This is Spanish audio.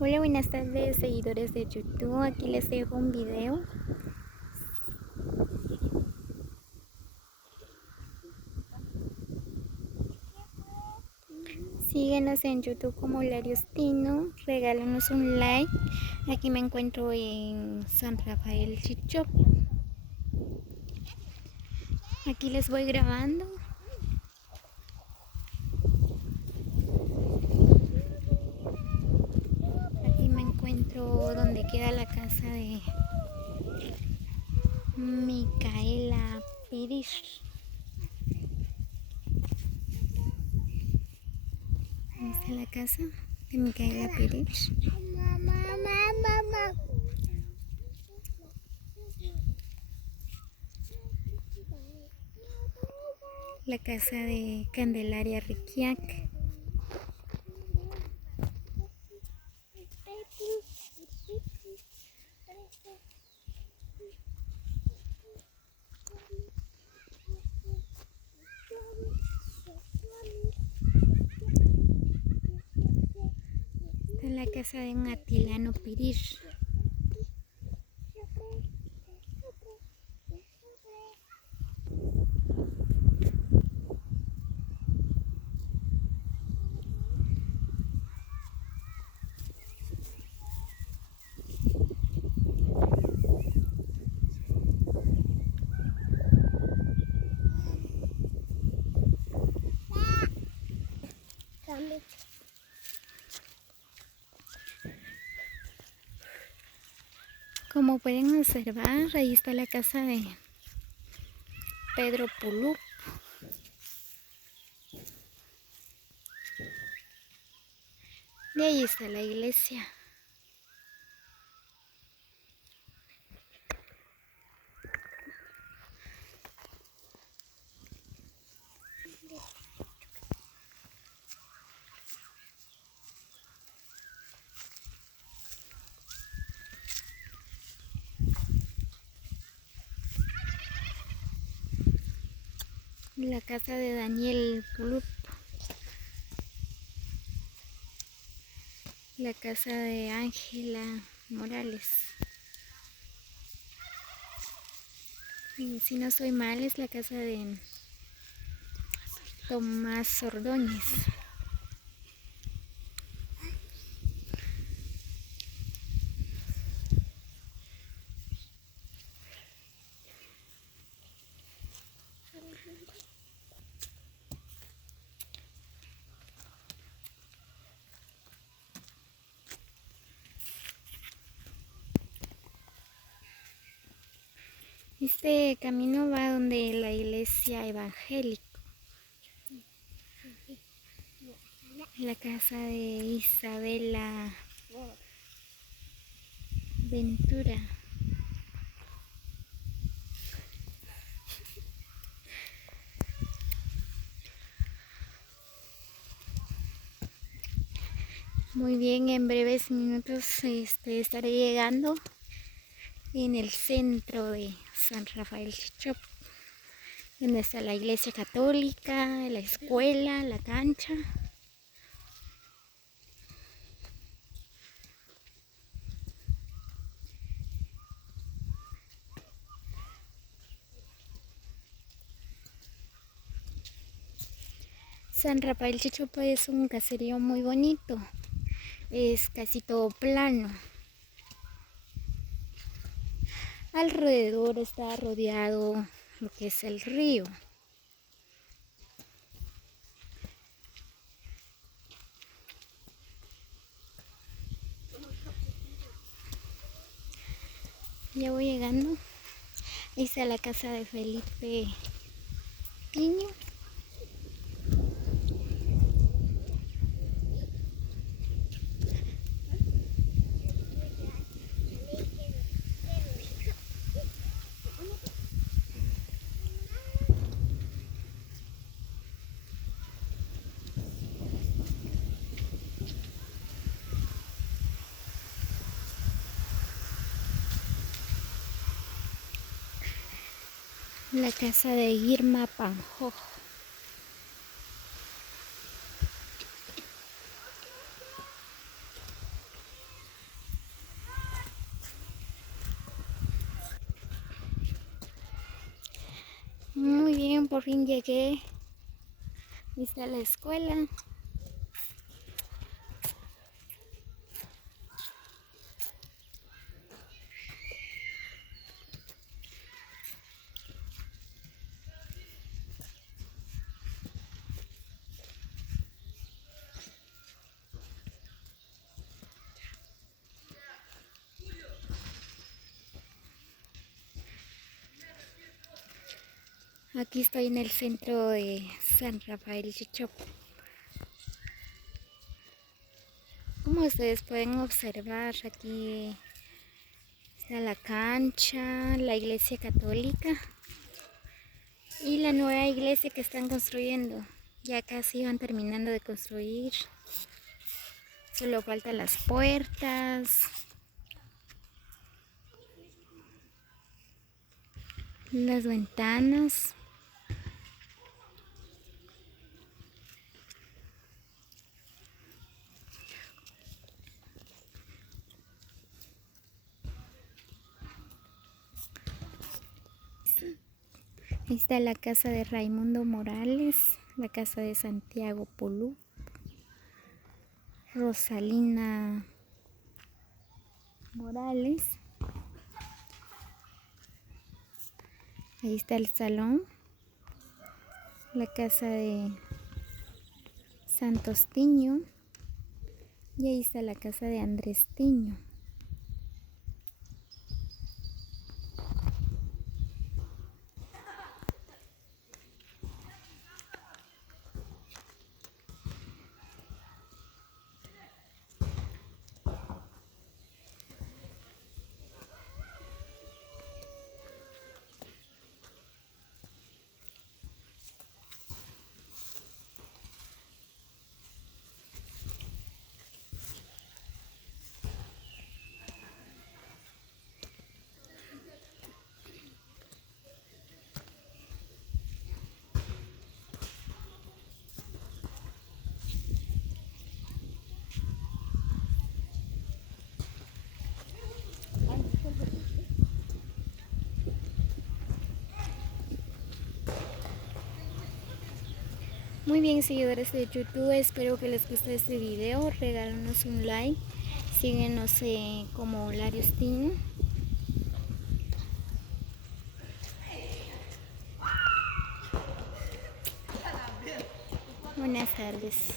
Hola, buenas tardes, seguidores de YouTube. Aquí les dejo un video. Síguenos en YouTube como Lariostino. Regálanos un like. Aquí me encuentro en San Rafael Chichop. Aquí les voy grabando. Aquí me encuentro donde queda la casa de Micaela Pirish. Esta es la casa de Micaela Pirish. La casa de Candelaria Riquiac. Esta es la casa de un Atilano Pirish. Como pueden observar, ahí está la casa de Pedro Pulup. Y ahí está la iglesia. La casa de Daniel Pulup. La casa de Ángela Morales. Y si no soy mal, es la casa de Tomás Ordóñez. Este camino va donde la iglesia evangélica. La casa de Isabela Ventura. Muy bien, en breves minutos estaré llegando en el centro de San Rafael Chichop, donde está la iglesia católica, la escuela, la cancha. San Rafael Chichopa es un caserío muy bonito, es casi todo plano. Alrededor está rodeado lo que es el río. Ya voy llegando. Ahí está la casa de Felipe Piño. La casa de Irma Panjo. bien, por fin llegué. Está la escuela. Aquí estoy en el centro de San Rafael Chichop. Como ustedes pueden observar, aquí está la cancha, la iglesia católica y la nueva iglesia que están construyendo. Ya casi van terminando de construir. Solo faltan las puertas, las ventanas. Ahí está la casa de Raimundo Morales, la casa de Santiago Polú, Rosalina Morales. Ahí está el salón, la casa de Santos Tiño y ahí está la casa de Andrés Tiño. Muy bien, seguidores de YouTube, espero que les guste este video. Regálanos un like, síguenos como Lariostino. Buenas tardes.